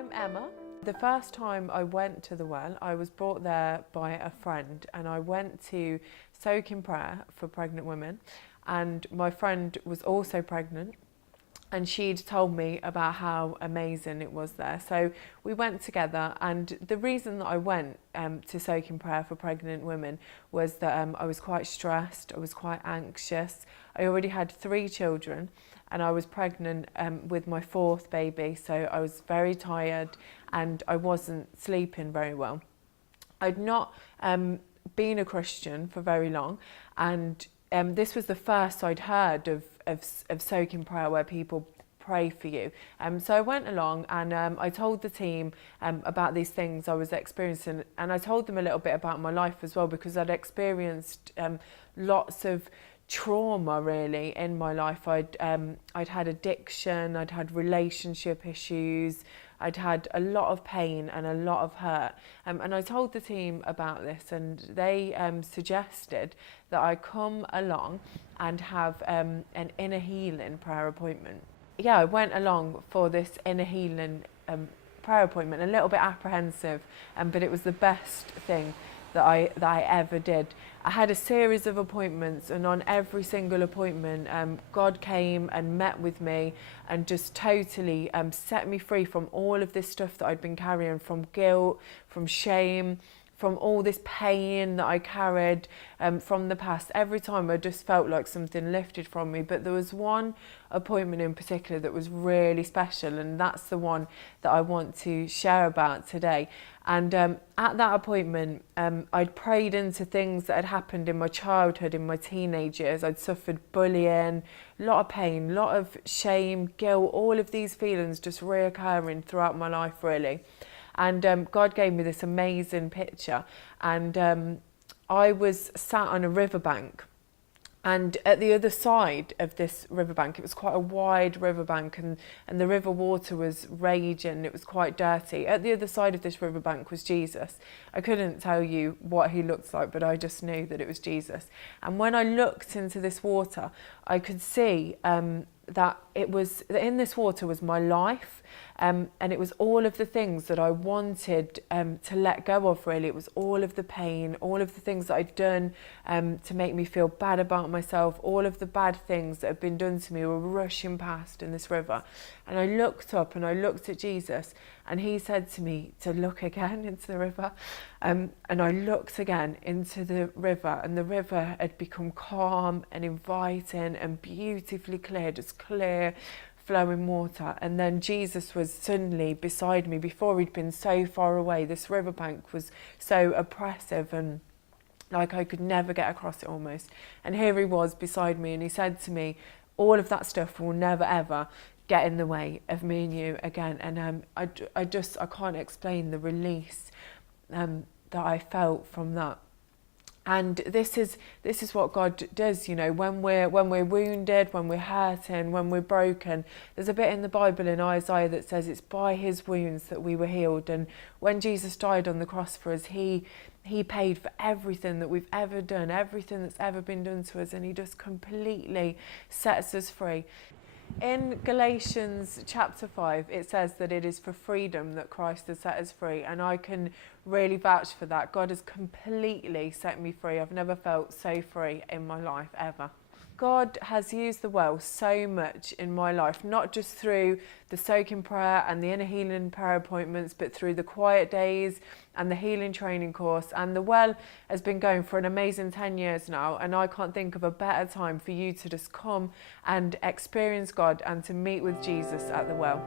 I'm Emma. The first time I went to the well, I was brought there by a friend, and I went to soak in prayer for pregnant women, and my friend was also pregnant, and she'd told me about how amazing it was there. So we went together, and the reason that I went to soak in prayer for pregnant women was that I was quite stressed, I was quite anxious. I already had 3 children, and I was pregnant with my 4th baby, so I was very tired and I wasn't sleeping very well. I'd not been a Christian for very long, and this was the first I'd heard of soak in prayer, where people pray for you. So I went along, and I told the team about these things I was experiencing, and I told them a little bit about my life as well, because I'd experienced lots of trauma really in my life. I'd had addiction, I'd had relationship issues, I'd had a lot of pain and a lot of hurt, and I told the team about this, and they suggested that I come along and have an inner healing prayer appointment. Yeah, I went along for this inner healing prayer appointment, a little bit apprehensive, but it was the best thing that I ever did. I had a series of appointments, and on every single appointment, God came and met with me and just totally set me free from all of this stuff that I'd been carrying, from guilt, from shame, from all this pain that I carried from the past. Every time I just felt like something lifted from me. But there was one appointment in particular that was really special, and that's the one that I want to share about today. And at that appointment, I'd prayed into things that had happened in my childhood, in my teenage years. I'd suffered bullying, a lot of pain, a lot of shame, guilt, all of these feelings just reoccurring throughout my life really. And God gave me this amazing picture, and I was sat on a riverbank, and at the other side of this riverbank, it was quite a wide riverbank, and the river water was raging, it was quite dirty. At the other side of this riverbank was Jesus. I couldn't tell you what he looked like, but I just knew that it was Jesus. And when I looked into this water, I could see that in this water was my life. And it was all of the things that I wanted to let go of really. It was all of the pain, all of the things that I'd done to make me feel bad about myself. All of the bad things that had been done to me were rushing past in this river. And I looked up and I looked at Jesus, and he said to me to look again into the river. And I looked again into the river, and the river had become calm and inviting and beautifully clear, just clear, flowing water. And then Jesus was suddenly beside me. Before, he'd been so far away. This riverbank was so oppressive, and like I could never get across it almost. And here he was beside me, and he said to me, all of that stuff will never ever get in the way of me and you again. And I can't explain the release that I felt from that. And this is what God does, you know, when we're wounded, when we're hurting, when we're broken. There's a bit in the Bible in Isaiah that says it's by his wounds that we were healed. And when Jesus died on the cross for us, he paid for everything that we've ever done, everything that's ever been done to us, and he just completely sets us free. In Galatians chapter 5, it says that it is for freedom that Christ has set us free, and I can really vouch for that. God has completely set me free. I've never felt so free in my life ever. God has used the well so much in my life, not just through the soak in prayer and the inner healing prayer appointments, but through the quiet days and the healing training course. And the well has been going for an amazing 10 years now, and I can't think of a better time for you to just come and experience God and to meet with Jesus at the well.